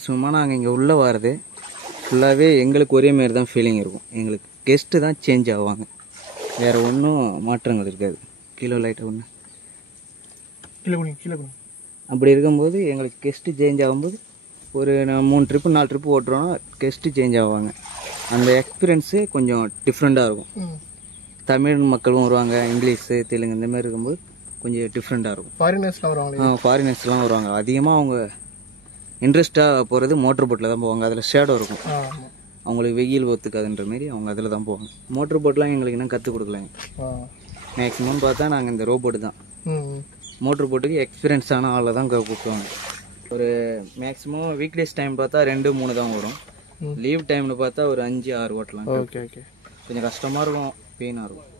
சும்மா நாங்கள் இங்கே உள்ளே வர்றது ஃபுல்லாகவே எங்களுக்கு ஒரே மாரி தான் ஃபீலிங் இருக்கும். எங்களுக்கு கெஸ்ட்டு தான் சேஞ்ச் ஆவாங்க, வேறு ஒன்றும் மாற்றங்கள் இருக்காது. கிலோ லைட்டாக ஒன்று கீழே அப்படி இருக்கும்போது எங்களுக்கு கெஸ்ட்டு சேஞ்ச் ஆகும்போது ஒரு 3 ட்ரிப்பு 4 ட்ரிப்பு ஓட்டுறோன்னா கெஸ்ட்டு சேஞ்ச் ஆவாங்க. அந்த எக்ஸ்பீரியன்ஸு கொஞ்சம் டிஃப்ரெண்ட்டாக இருக்கும். தமிழ் மக்களும் வருவாங்க, இங்கிலீஷு தெலுங்கு இந்த மாதிரி இருக்கும்போது கொஞ்சம் டிஃப்ரெண்ட்டாக இருக்கும். ஃபாரினர்ஸ்லாம் வருவாங்க. அதிகமாக அவங்க இன்ட்ரெஸ்ட்டாக போகிறது மோட்டர் போட்டில் தான் போவாங்க. அதில் ஷேடோ இருக்கும், அவங்களுக்கு வெயில் ஒத்துக்காதுன்ற மாரி அவங்க அதில் தான் போவாங்க. மோட்டர் போட்லாம் எங்களுக்கு இன்னும் கற்றுக் கொடுக்கலாங்க. மேக்ஸிமம் பார்த்தா நாங்கள் இந்த ரோபோட்டு தான். மோட்டர் போட்டுக்கு எக்ஸ்பீரியன்ஸான ஆளை தான் கூப்பிடுவாங்க. ஒரு மேக்ஸிமம் வீக்டேஸ் டைம் பார்த்தா 2-3 தான் வரும். லீவ் டைம்னு பார்த்தா ஒரு 5-6 ஓட்டலாம். கொஞ்சம் கஷ்டமாக இருக்கும், பெயினாக இருக்கும்.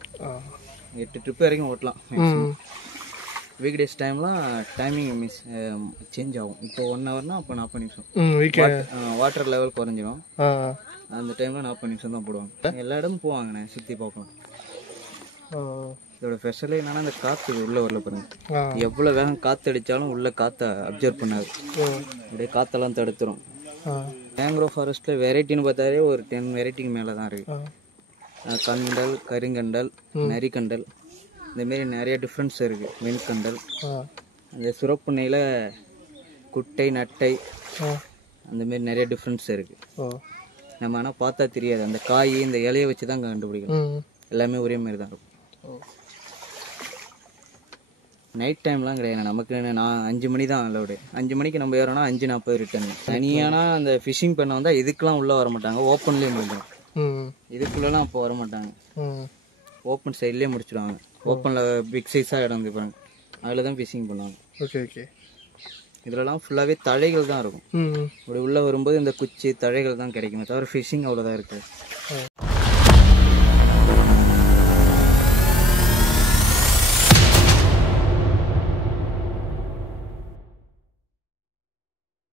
8 ட்ரிப்பு வரைக்கும் ஓட்டலாம். வீக்டேஸ் டைம்லாம் டைமிங் சேஞ்ச் ஆகும். இப்போ 1 ஹவர்னா அப்போ 40 நிமிஷம் வாட்டர் லெவல் குறைஞ்சிடும். அந்த டைமில் 40 நிமிஷம் தான் போடுவாங்க. எல்லா இடமும் போவாங்கண்ணே, சுற்றி பார்க்கலாம். இதோட ஸ்பெஷலே என்னன்னா இந்த காற்று உள்ளே வரல பாருங்க. எவ்வளோ வேகம் காற்று அடித்தாலும் உள்ளே காற்றை அப்சர்வ் பண்ணாது, அப்படியே காற்றெல்லாம் தடுத்துரும். மேங்க்ரோவ் ஃபாரஸ்ட்டில் வெரைட்டின்னு பார்த்தாலே ஒரு 10 வெரைட்டிக்கு மேலே தான் இருக்குது. கண்டல், கருங்கண்டல், நரிக்கண்டல், இந்தமாரி நிறைய டிஃப்ரென்ஸ் இருக்குது. வெண்கண்டல், அந்த சுரப்புண்ணையில் குட்டை, நட்டை, அந்தமாரி நிறைய டிஃப்ரென்ஸ் இருக்குது. நம்ம ஆனால் பார்த்தா தெரியாது. அந்த காய் இந்த இலையை வச்சு தான் கண்டுபிடிக்கணும். எல்லாமே ஒரே மாதிரி தான் இருக்கும். நைட் டைம்லாம் கிடையாது நமக்கு. நான் 5 மணி தான் அலவுடு. 5 மணிக்கு நம்ம ஏறோம்னா 5:40 ரிட்டர்ன். தனியானா அந்த ஃபிஷிங் பண்ண வந்தால் இதுக்கெலாம் உள்ளே வர மாட்டாங்க, ஓப்பன்லேயே முடிஞ்சிடும். இதுக்குள்ளெலாம் அப்போ வர மாட்டாங்க, ஓப்பன் சைட்லேயே முடிச்சிடுவாங்க. ஓப்பனில் பிக் சைஸாக இடம் வந்து பாருங்க, அதில் தான் ஃபிஷிங் பண்ணுவாங்க. இதிலலாம் ஃபுல்லாகவே தழைகள் தான் இருக்கும். இப்படி உள்ளே வரும்போது இந்த குச்சி தழைகள் தான் கிடைக்குமே தவிர ஃபிஷிங் அவ்வளோதான் இருக்குது.